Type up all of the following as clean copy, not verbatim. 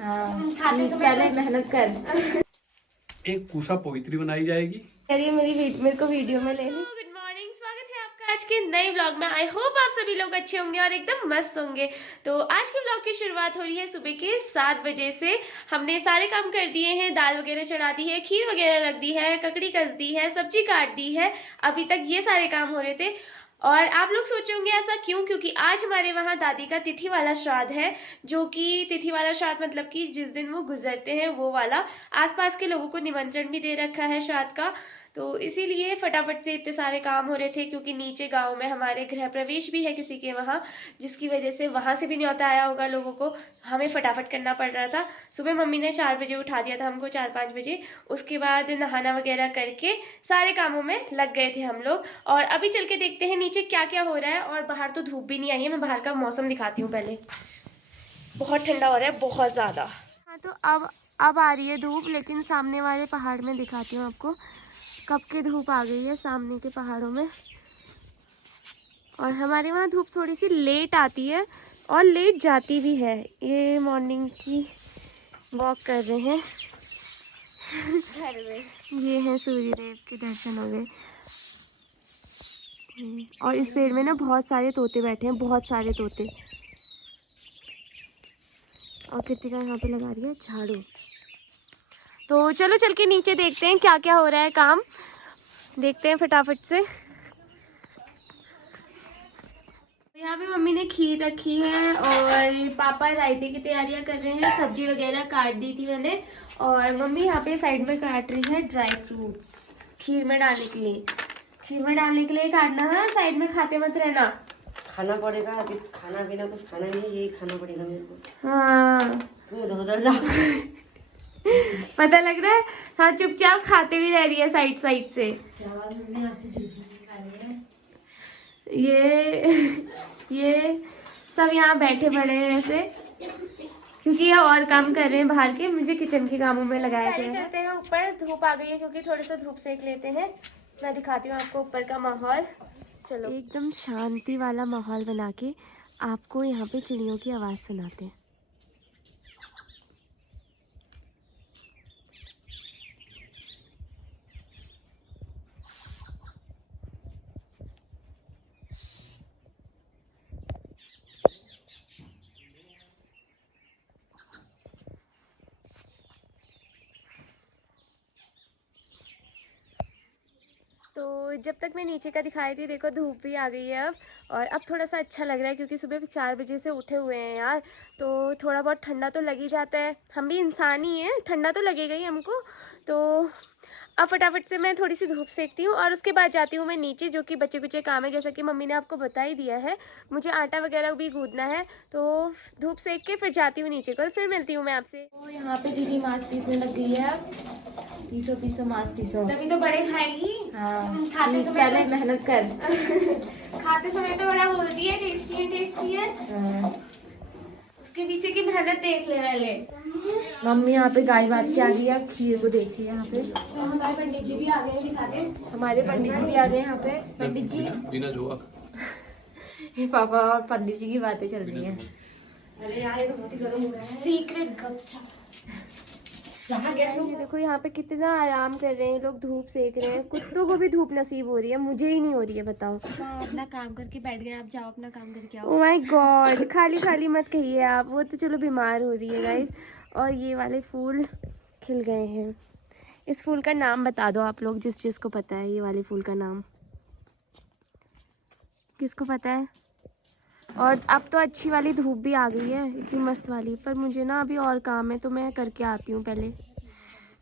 हाँ, पहले मेहनत कर। एक कुशा पोइत्री बनाई जाएगी। चलिए मेरे को वीडियो में ले ली। गुड मॉर्निंग, स्वागत है आपका आज के नए व्लॉग में। आई होप आप सभी लोग अच्छे होंगे और एकदम मस्त होंगे। तो आज के व्लॉग की शुरुआत हो रही है सुबह के 7 बजे से। हमने सारे काम कर दिए हैं, दाल वगैरह चढ़ा दी है, खीर वगैरह रख दी है, ककड़ी कस दी है, सब्जी काट दी है। अभी तक ये सारे काम हो रहे थे। और आप लोग सोच रहे होंगे ऐसा क्यों, क्योंकि आज हमारे वहाँ दादी का तिथि वाला श्राद्ध है। जो कि तिथि वाला श्राद्ध मतलब कि जिस दिन वो गुजरते हैं वो वाला। आसपास के लोगों को निमंत्रण भी दे रखा है श्राद्ध का। तो इसीलिए फटाफट से इतने सारे काम हो रहे थे, क्योंकि नीचे गांव में हमारे गृह प्रवेश भी है किसी के वहाँ, जिसकी वजह से वहाँ से भी न्योता आया होगा लोगों को। हमें फटाफट करना पड़ रहा था। सुबह मम्मी ने 4 बजे उठा दिया था हमको, 4-5 बजे। उसके बाद नहाना वगैरह करके सारे कामों में लग गए थे हम लोग। और अभी चल के देखते हैं नीचे क्या क्या हो रहा है। और बाहर तो धूप भी नहीं आई है। मैं बाहर का मौसम दिखाती हूँ पहले। बहुत ठंडा हो रहा है, बहुत ज़्यादा। हाँ, तो अब आ रही है धूप, लेकिन सामने वाले पहाड़ में दिखाती हूँ आपको। कब की धूप आ गई है सामने के पहाड़ों में। और हमारे वहाँ धूप थोड़ी सी लेट आती है और लेट जाती भी है। ये मॉर्निंग की वॉक कर रहे हैं घर में। ये है सूर्यदेव के दर्शन हो गए। और इस पेड़ में ना बहुत सारे तोते बैठे हैं, बहुत सारे तोते। और कृतिका यहाँ पे लगा रही है झाड़ू। तो चलो चल के नीचे देखते हैं क्या क्या हो रहा है काम। देखते हैं फटाफट से। यहाँ पे मम्मी ने खीर रखी है और पापा रायते की तैयारियां कर रहे हैं। सब्जी वगैरह काट दी थी मैंने। और मम्मी यहाँ पे साइड में काट रही है ड्राई फ्रूट्स खीर में डालने के लिए। खीर में डालने के लिए काटना है, साइड में खाते मत रहना। खाना पड़ेगा, अभी खाना बिना कुछ खाना नहीं, यही खाना पड़ेगा मेरे को। हाँ, तुम उधर जाओ। पता लग रहा है। हाँ, चुपचाप खाते भी रह रही है साइड साइड से। ये सब यहाँ बैठे पड़े हैं ऐसे, क्योंकि ये और काम कर रहे हैं बाहर के। मुझे किचन के कामों में लगाया गया है। चलते हैं ऊपर, धूप आ गई है, क्योंकि थोड़ा सा धूप सेक लेते हैं। मैं दिखाती हूँ आपको ऊपर का माहौल। चलो, एकदम शांति वाला माहौल बना के आपको यहाँ पे चिड़ियों की आवाज़ सुनाते हैं। तो जब तक मैं नीचे का दिखाई थी, देखो धूप भी आ गई है अब। और अब थोड़ा सा अच्छा लग रहा है, क्योंकि सुबह 4 बजे से उठे हुए हैं यार। तो थोड़ा बहुत ठंडा तो लग ही जाता है। हम भी इंसान ही हैं, ठंडा तो लगेगा ही हमको। तो अब फटाफट से मैं थोड़ी सी धूप सेकती हूँ और उसके बाद जाती हूँ मैं नीचे, जो कि बच्चे कुचे काम है, जैसा कि मम्मी ने आपको बता ही दिया है। मुझे आटा वगैरह भी गूंदना है। तो धूप सेक के फिर जाती हूँ नीचे को, फिर मिलती हूँ मैं आपसे। तो यहाँ पे दीदी मांस पीसने लग गई है। पीसो पीसो मांस पीसो, तभी तो बड़े खाएगी। हाँ, खाते समय पहले मेहनत कर। खाते समय तो बड़ा बोलती है टेस्टी है। हाँ। उसके पीछे की मेहनत देख ले पहले। मम्मी यहाँ पे गाय बात के आ गई है, खीर को देखी है यहाँ पे। और हमारे पंडित जी भी आ गए हैं, दिखाते। हमारे पंडित जी भी आ गए यहाँ पे। पंडित जी, बिना जोआ ये पापा और पंडित जी की बातें चल रही हैं। अरे यार, ये तो बहुत ही गर्म हो गया है। सीक्रेट गपशप। ये देखो यहाँ पे कितना आराम कर रहे हैं लोग, धूप सेक रहे हैं। कुत्तों को भी धूप नसीब हो रही है, मुझे ही नहीं हो रही है। बताओ। अपना काम करके बैठ गए, आप जाओ अपना काम करके आओ। ओह माय गॉड, खाली खाली मत कहिए आप। वो तो चलो बीमार हो रही है गाइस। और ये वाले फूल खिल गए हैं। इस फूल का नाम बता दो आप लोग, जिसको पता है ये वाले फूल का नाम। किसको पता है? और अब तो अच्छी वाली धूप भी आ गई है, इतनी मस्त वाली। पर मुझे ना अभी और काम है, तो मैं करके आती हूँ पहले।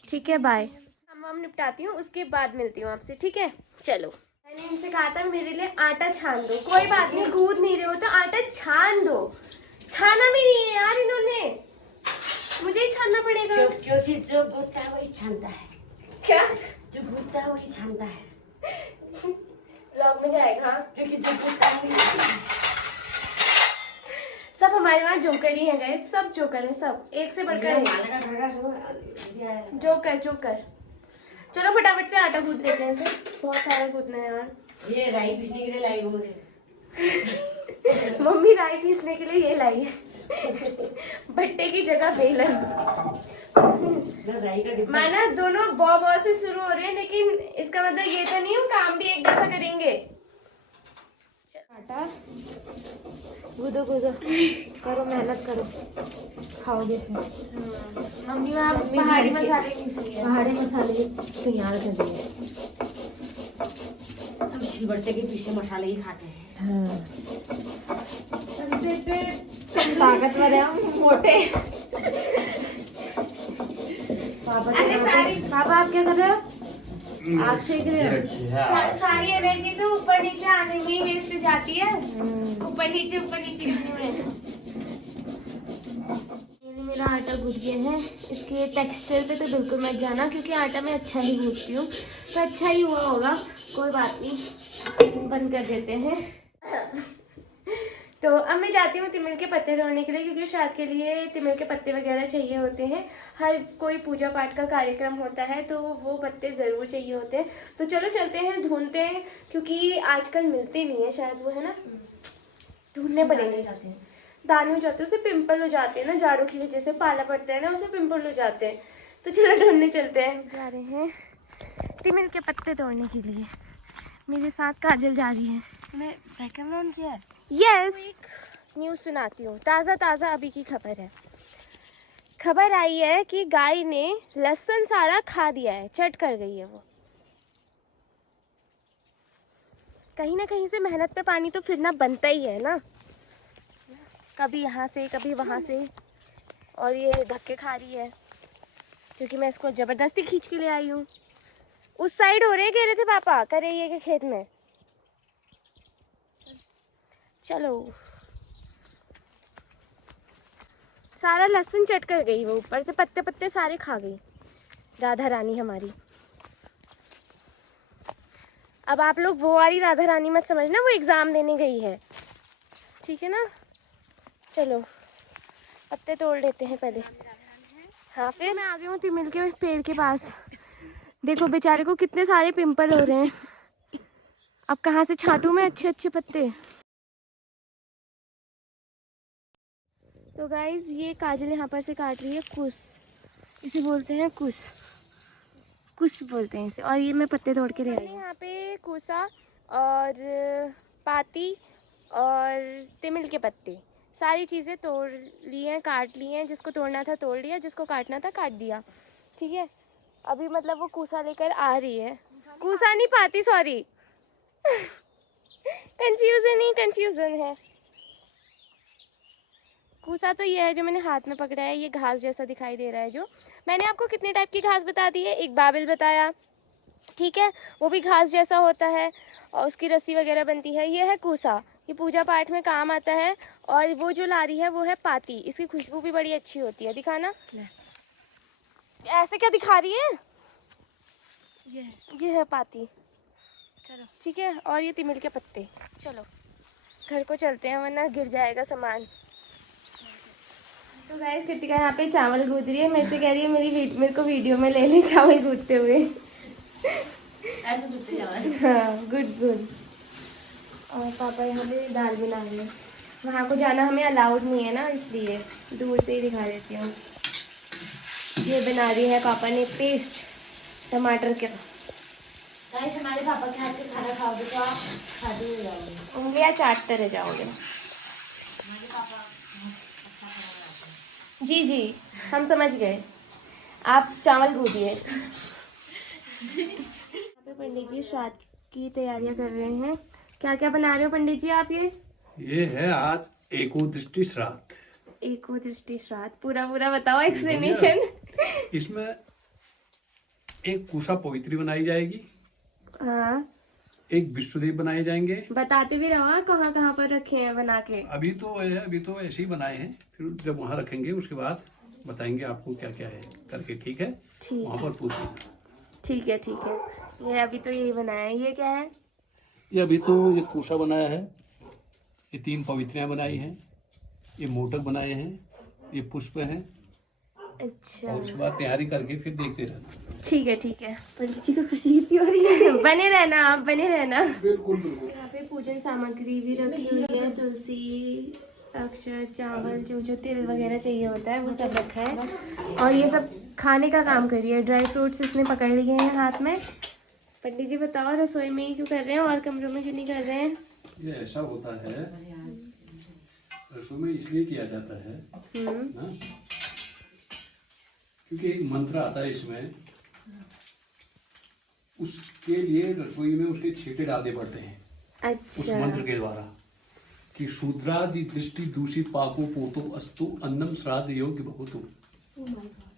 ठीक है, बाय। हम निपटाती हूँ, उसके बाद मिलती हूँ आपसे। ठीक है, चलो। मैंने इनसे कहा था मेरे लिए आटा छान दो। कोई बात नहीं, गूंद नहीं रहे हो तो आटा छान दो। छाना भी नहीं है यार इन्होंने, मुझे ही छानना पड़ेगा। क्योंकि जो गूंथता है वही छानता है। क्या? जो गूंथता है वही छानता है। ब्लॉग में जाएगा। क्योंकि जो गूंथता है वही छानता है। सब हमारे वहाँ जोकर ही है गाइस, सब जोकर है, सब एक से बढ़कर जोकर जोकर। चलो फटाफट से आटा गूंथ लेते हैं, फिर बहुत सारा गूंथना है यार। ये राई पीसने के लिए लाई हूँ मुझे। मम्मी राई पीसने के लिए ये लाई है। भट्टे की जगह बेलन। राई का डिब्बा। माना दोनों बॉ से शुरू हो रहे हैं, लेकिन इसका मतलब ये तो नहीं हम काम भी एक जैसा करेंगे। आटा गूदो गूदो, करो मेहनत करो, खाओगे फिर। मम्मी आप पहाड़ी मसाले पीसी है। पहाड़ी मसाले तैयार कर दिए। हम शिलबट्टे के पीछे मसाले ही खाते हैं। हाँ, ताकतवर है हम, मोटे। अरे सारी पापा आप क्या कर रहे हो? आग सेक रहे हो? सारी एनर्जी तो ऊपर नीचे आने में ही वेस्ट हो जाती है। ऊपर नीचे करने में। मेरा आटा गूंथ गया है। इसके टेक्सचर पे तो बिल्कुल मत जाना, क्योंकि आटा मैं अच्छा ही गूंथती हूँ, तो अच्छा ही हुआ होगा। कोई बात नहीं, बंद कर देते हैं। तो अब मैं जाती हूँ तिमिल के पत्ते तोड़ने के लिए, क्योंकि श्राद्ध के लिए तिमिल के पत्ते वगैरह चाहिए होते हैं। हर कोई पूजा पाठ का कार्यक्रम होता है तो वो पत्ते ज़रूर चाहिए होते हैं। तो चलो चलते हैं, ढूंढते हैं, क्योंकि आजकल मिलते नहीं है शायद, वो है ना, ढूंढने पड़ेंगे। जाते हैं। दाने हो जाते हैं, उसे पिंपल हो जाते हैं ना, जाड़ों की वजह से पाला पड़ता है ना, उसे पिंपल हो जाते हैं। तो चलो ढूंढने चलते हैं। जा रहे हैं तिमिल के पत्ते तोड़ने के लिए। मेरे साथ काजल जा रही है। तूने वैक्यूम ऑन किया है? यस, न्यूज़ सुनाती हूँ, ताज़ा अभी की खबर है। खबर आई है कि गाय ने लहसुन सारा खा दिया है, चट कर गई है वो। कहीं ना कहीं से मेहनत पे पानी तो फिरना बनता ही है ना, कभी यहाँ से कभी वहाँ से। और ये धक्के खा रही है, क्योंकि मैं इसको ज़बरदस्ती खींच के ले आई हूँ। उस साइड हो रहे कह रहे थे पापा, करे ये के खेत में। चलो, सारा लहसुन चट कर गई वो, ऊपर से पत्ते पत्ते सारे खा गई राधा रानी हमारी। अब आप लोग वो वाली राधा रानी मत समझना, वो एग्ज़ाम देने गई है, ठीक है ना। चलो पत्ते तोड़ लेते हैं पहले। हाँ, फिर मैं आ गई हूँ तिमिल के पेड़ के पास। देखो बेचारे को कितने सारे पिंपल हो रहे हैं। अब कहाँ से छांटूं मैं अच्छे अच्छे पत्ते। तो गाइज ये काजल यहाँ पर से काट रही है कुश, इसे बोलते हैं कुश बोलते हैं इसे। और ये मैं पत्ते तोड़ के ले आई हूँ। यहाँ पे कूसा और पाती और तिमिल के पत्ते, सारी चीज़ें तोड़ ली हैं, काट ली हैं। जिसको तोड़ना था तोड़ लिया, जिसको काटना था काट दिया, ठीक है। अभी मतलब वो कूसा लेकर आ रही है। कूसा नहीं, पाती, सॉरी। कंफ्यूजन है। कूसा तो ये है जो मैंने हाथ में पकड़ा है, ये घास जैसा दिखाई दे रहा है। जो मैंने आपको कितने टाइप की घास बता दी है, एक बाबिल बताया, ठीक है, वो भी घास जैसा होता है और उसकी रस्सी वगैरह बनती है। ये है कूसा, ये पूजा पाठ में काम आता है। और वो जो ला रही है वो है पाती, इसकी खुशबू भी बड़ी अच्छी होती है। दिखाना, ऐसे क्या दिखा रही है? ये है पाती, चलो ठीक है। और ये तिमिल के पत्ते। चलो घर को चलते हैं, वरना गिर जाएगा सामान। तो गाइस कृतिका यहाँ पे चावल गूंथ रही है, मेरे से कह रही है मेरे को वीडियो में ले ले चावल गूंथते हुए। ऐसे दूसरे चावल। हाँ, गुड। और पापा यहाँ पे दाल बना रहे हैं। वहाँ को जाना हमें अलाउड नहीं है ना, इसलिए दूर से ही दिखा देती हूँ। ये बना रही है पापा ने पेस्ट टमाटर के। गाइस हमारे पापा के हाथ के खाना खाओगे तो आप खाते हो जाओगे। उंगलियाँ चाटते रह जाओगे। हमारे पापा अच्छा खाना बनाते हैं। जी हम समझ गए, आप चावल गूंथिए। पंडित जी श्राद्ध की तैयारियां कर रहे हैं। क्या क्या बना रहे हो पंडित जी आप? ये है आज एकोदृष्टि श्राद्ध। एकोदृष्टि श्राद्ध पूरा बताओ, एक्सप्लेनेशन। इसमें एक कुशा पवित्री बनाई जाएगी, हाँ, एक विष्णुदेव बनाए जाएंगे। बताते भी रहो कहाँ पर रखे हैं बना के। अभी तो ऐसे ही बनाए हैं, फिर जब वहाँ रखेंगे उसके बाद बताएंगे आपको क्या क्या है करके, ठीक है? ठीक वहाँ पर पूछ लेना। ठीक है। ये अभी तो यही बनाया है। ये क्या है? ये अभी तो ये कुशा बनाया है, ये 3 पवित्रियाँ बनाई हैं, ये मोटक बनाए हैं, ये पुष्प हैं। अच्छा, और उसके बाद तैयारी करके फिर देखते रहना। ठीक है। पंडित जी को खुशी कितनी हो रही है। बने रहना आप, बने रहना। बिल्कुल। यहाँ पे पूजन सामग्री भी रखी हुई है, तुलसी, अक्षत, चावल, जो जो तिल वगैरह चाहिए होता है वो सब रखा है। और ये सब खाने का काम कर रही है। ड्राई फ्रूट्स इसने पकड़ लिए हैं हाथ में। पंडित जी बताओ, रसोई में ही क्यों कर रहे हैं और कमरों में क्यों नहीं कर रहे हैं? ये ऐसा होता है, रसोई में इसलिए किया जाता है ना, क्योंकि एक मंत्र आता है इसमें, उसके लिए रसोई में उसके छींटे डालने पड़ते हैं। उस अच्छा। मंत्र के द्वारा कि शूद्रादि दृष्टि दूषित पाको पोतो अस्तु अन्नम श्राद्ध योग्य बहुतो।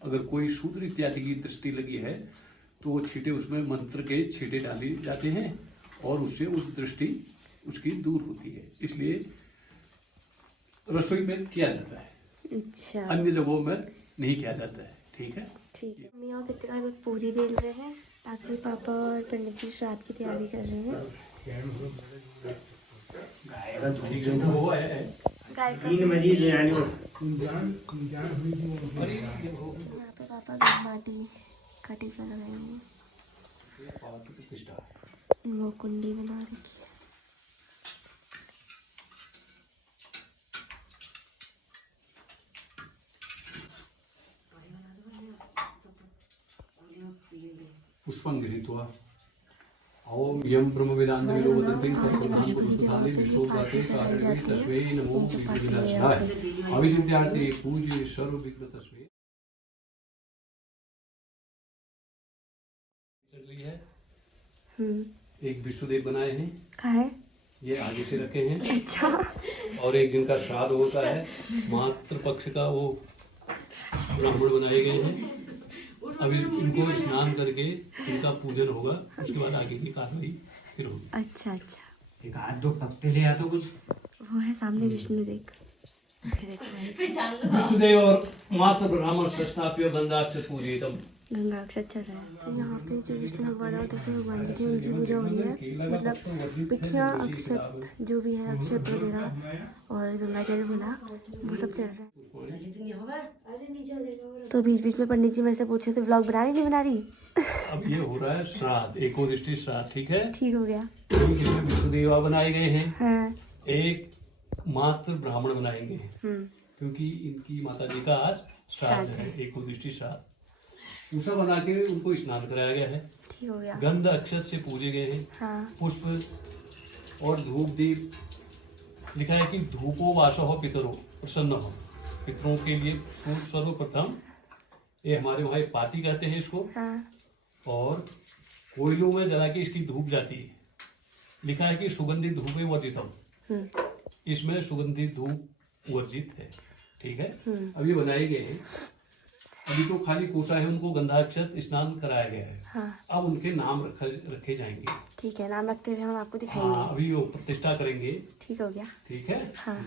अगर कोई शूद्र इत्यादि की दृष्टि लगी है तो वो छींटे, उसमें मंत्र के छींटे डाले जाते हैं और उससे उस दृष्टि उसकी दूर होती है। इसलिए रसोई में किया जाता है, अच्छा, अन्य जगहों में नहीं किया जाता है। ठीक है, ठीक है। मम्मी और कितने में पूरी बेल रहे हैं ताकि पापा और पंडित जी श्राद्ध की तैयारी कर रहे हैं। गाय का यहाँ पे पापा माटी का टीका लगाएंगे। वो कुंडी बना रखी है। पुष्पं गृहीत्वा ओम यम ब्रह्म वेदांत विदो वदन्ति तत्प्रधान पुरुषाले विश्वोगाते साधवे तस्मै नमो विघ्नविनाशाय अविचिन्त्यार्थे पूज्य सर्व विघ्न तस्मै। चल रही है, एक विश्वदेव बनाए हैं। कहाँ है? ये आगे से रखे हैं। अच्छा। और एक जिनका श्राद्ध होता है, मातृ पक्ष का, वो ब्राह्मण बनाए गए हैं। अभी इनको स्नान करके इनका पूजन होगा, उसके बाद आगे की कार्रवाई फिर होगी। अच्छा अच्छा। एक आध दो पत्ते ले आ तो कुछ। वो है सामने विष्णु देव। विष्णुदेव और मातृ ब्राह्मण संस्थाप्य गंधाक्षत पूजितम। गंगा अक्षत चल रहा है। तो यहाँ पे जो विष्णु भगवान और दशरथ भगवान जी थे उनकी पूजा हो रही है। मतलब पिठिया, अक्षत जो भी है, अक्षत वगैरह और गंगा जल बोला, वो सब चल रहा है। तो बीच बीच में पंडित जी मेरे से पूछे तो व्लॉग बना रही नहीं बना रही? अब ये हो रहा है श्राद्ध, एकोदृष्टि श्राद्ध। ठीक है, ठीक हो गया। इसमें विष्णुदेवा बनाए गए हैं। हाँ। एक मातृ ब्राह्मण बनाएंगे क्योंकि इनकी माता जी का आज श्राद्ध है, एकोदृष्टि श्राद्ध। पूसा बना के उनको स्नान कराया गया है। ठीक हो गया। गंध अक्षत से पूजे गए हैं। हाँ। पुष्प और धूप दीप, लिखा है कि धूपो वासो हो पितरो प्रसन्न हो। पितरों के लिए सर्वप्रथम, ये हमारे वहाँ पाती कहते हैं इसको। हाँ। और कोयलों में जला के इसकी धूप जाती है। लिखा है कि सुगंधित धूपे वर्जितम, इसमें सुगंधित धूप वर्जित है। ठीक है, अभी बनाए गए हैं। अभी तो खाली कोसा है, उनको गंधाक्षत स्नान कराया गया है। हाँ। अब उनके नाम रखे जाएंगे। ठीक है, नाम रखते हुए हम आपको दिखाएंगे। हाँ, अभी वो प्रतिष्ठा करेंगे। ठीक हो गया। ठीक है। हाँ।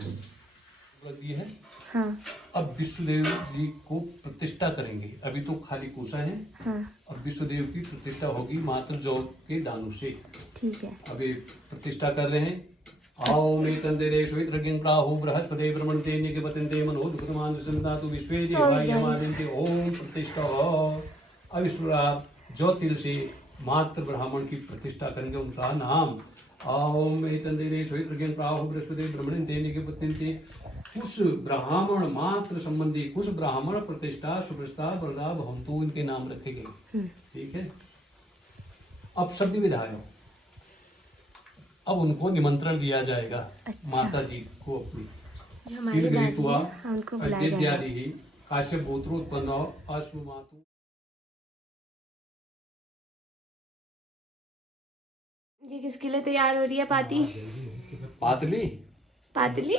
ये है। हाँ। अब विश्वदेव जी को प्रतिष्ठा करेंगे। अभी तो खाली कोसा है। हाँ। अब विश्वदेव की प्रतिष्ठा होगी मातृ जौ के दानों से। ठीक है। अभी प्रतिष्ठा कर रहे हैं। आओ मे तंदेरे श्वेत्रज्ञं प्राहु बृहस्पति ब्रह्मणते निकपतन्ते मनो दुःखमान संतातु विश्वे देवाय यमादिन्ते ओम प्रतिष्ठा। अब इस प्रकार ज्योतिल से मातृ ब्राह्मण की प्रतिष्ठा करेंगे। उनका नाम आओ मे तंदेरे श्वेत्रज्ञं प्राहु बृहस्पति ब्रह्मणते निकपतन्ते। कुछ ब्राह्मण मात्र संबंधी, कुछ ब्राह्मण प्रतिष्ठा सुप्रस्ता प्रदाब, हम तो इनके नाम रखे गए। ठीक है। अब सब विधायक, अब उनको निमंत्रण दिया जाएगा। अच्छा। माता जी को अपनी जो हमारी दादी है, हाँ, उनको बुलाया जाएगा। काश्यप गोत्रोत्पन्न अश्व मातु। ये किसके लिए तैयार हो रही है पाती? पातली। पातली?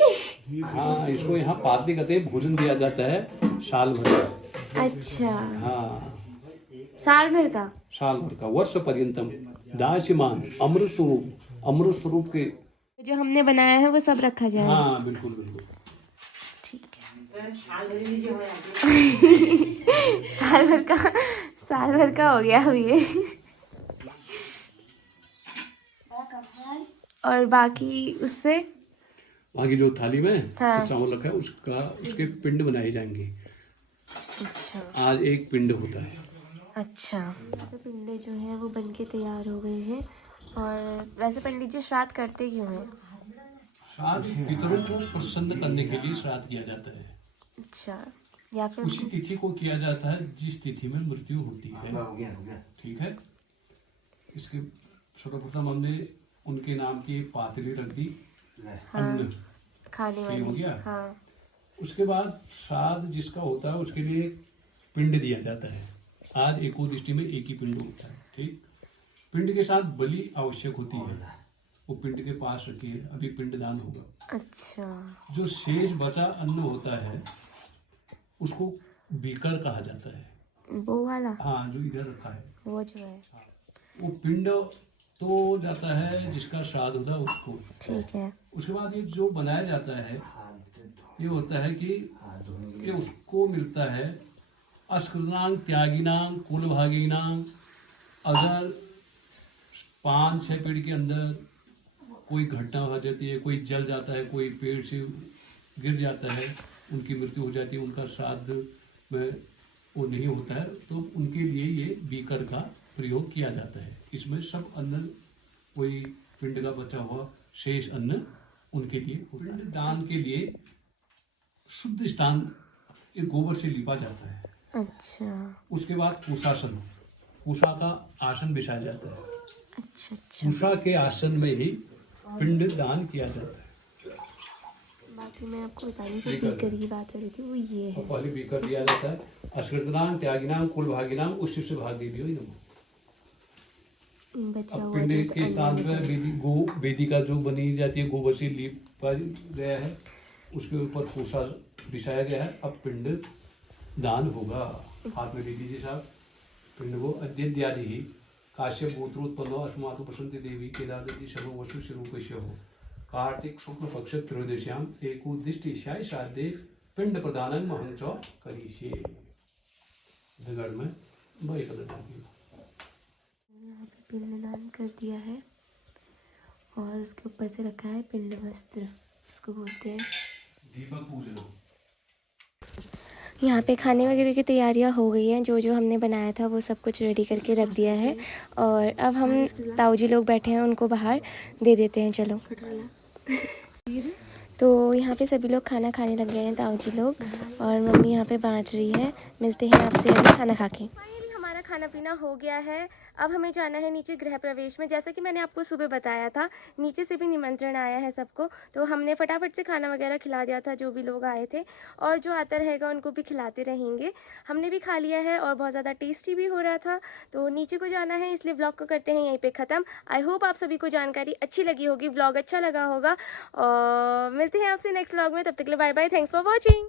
हाँ, इसको यहाँ पातली कहते हैं। भोजन दिया जाता है साल भर का। अच्छा। हाँ, साल भर का? साल भर का, वर्ष पर्यंतम दास्यमान अमृत स्वरूप, अमृत स्वरूप के जो हमने बनाया है वो सब रखा जाए। हाँ, बिल्कुल बिल्कुल। ठीक है। साल भर का हो गया अब ये। और बाकी उससे बाकी जो थाली में हाँ। चावल रखा है उसके पिंड बनाए जाएंगे। अच्छा। आज एक पिंड होता है। अच्छा। तो पिंडे जो है वो बनके तैयार हो गए हैं। और वैसे पंडित जी श्राद्ध करते क्यों हैं? श्राद्ध पितरों को प्रसन्न करने के लिए श्राद्ध किया जाता है। अच्छा, या फिर उसी तिथि को किया जाता है जिस तिथि में मृत्यु होती है। हो गया ठीक है। इसके सर्वप्रथम हमने उनके नाम की एक पातली रख दी, अन्न खाने ये हो वाली। गया। हाँ, उसके बाद श्राद्ध जिसका होता है उसके लिए पिंड दिया जाता है। आज एकोदृष्टि में एक ही पिंड होता है। ठीक। पिंड के साथ बलि आवश्यक होती है। वो पिंड के पास रखिए, अभी पिंड दान होगा। अच्छा, जो शेष बचा अन्न होता है उसको बीकर कहा जाता है। वो वाला, हाँ, जो इधर रखा है वो जो है। वो पिंड तो जाता है जिसका श्राद्ध होता है उसको। ठीक है। उसके बाद ये जो बनाया जाता है ये होता है कि ये उसको मिलता है अस्कृतांग त्यागिनांग कुलभागिनांग। अगर 5-6 पेड़ के अंदर कोई घटना हो जाती है, कोई जल जाता है, कोई पेड़ से गिर जाता है, उनकी मृत्यु हो जाती है, उनका श्राद्ध में वो नहीं होता है, तो उनके लिए ये बीकर का प्रयोग किया जाता है। इसमें सब अन्न, कोई पिंड का बचा हुआ शेष अन्न उनके लिए होता है। पिंड दान के लिए शुद्ध स्थान ये गोबर से लिपा जाता है। अच्छा उसके बाद कुशासन, कुशा का आसन बिछाया जाता है। अच्छा अच्छा। कुशा के आसन में ही पिंड दान किया जाता है। बाकी मैं आपको बता रही हूँ, जो बीकर की बात हो रही थी वो ये है। और पहले बीकर दिया जाता है। अस्कृतनाम त्यागिनाम कुल भागिनाम उसी से भाग दे दियो नमो। बचा अब हुआ पिंड जो के स्थान अन्न पर वेदिका जो बनी जाती है गोबर से लिपा गया है, उसके ऊपर कुशा बिछाया गया है। अब पिंड दान होगा। हाथ में ले लीजिए साहब पिंड को। अद्यद्यादि ही काश्यप गोत्रोत्पन्नो अस्मातु प्रसन्ति देवी केदारदति सर्व वसु स्वरूपस्य हो। कार्तिक शुक्ल पक्ष त्रयोदश्याम एकोद्दिष्टिस्याय श्राद्धे पिंड प्रदानं महं च करिष्ये। गढ़ में वही कलर डालिए। यहाँ पे पिंडदान कर दिया है और उसके ऊपर से रखा है पिंड वस्त्र, इसको बोलते हैं। दीपक पूजना। यहाँ पे खाने वगैरह की तैयारियाँ हो गई हैं। जो जो हमने बनाया था वो सब कुछ रेडी करके रख दिया है और अब हम ताऊ जी लोग बैठे हैं, उनको बाहर दे देते हैं। चलो। तो यहाँ पे सभी लोग खाना खाने लग गए हैं, ताऊ जी लोग, और मम्मी यहाँ पे बांट रही है। मिलते हैं आपसे अभी खाना खा के। हमारा खाना पीना हो गया है। अब हमें जाना है नीचे गृह प्रवेश में। जैसा कि मैंने आपको सुबह बताया था, नीचे से भी निमंत्रण आया है सबको, तो हमने फटाफट से खाना वगैरह खिला दिया था जो भी लोग आए थे, और जो आता रहेगा उनको भी खिलाते रहेंगे। हमने भी खा लिया है और बहुत ज़्यादा टेस्टी भी हो रहा था। तो नीचे को जाना है, इसलिए व्लॉग को करते हैं यहीं पे ख़त्म। आई होप आप सभी को जानकारी अच्छी लगी होगी, व्लॉग अच्छा लगा होगा, और मिलते हैं आपसे नेक्स्ट व्लॉग में। तब तक के लिए bye bye, thanks for watching.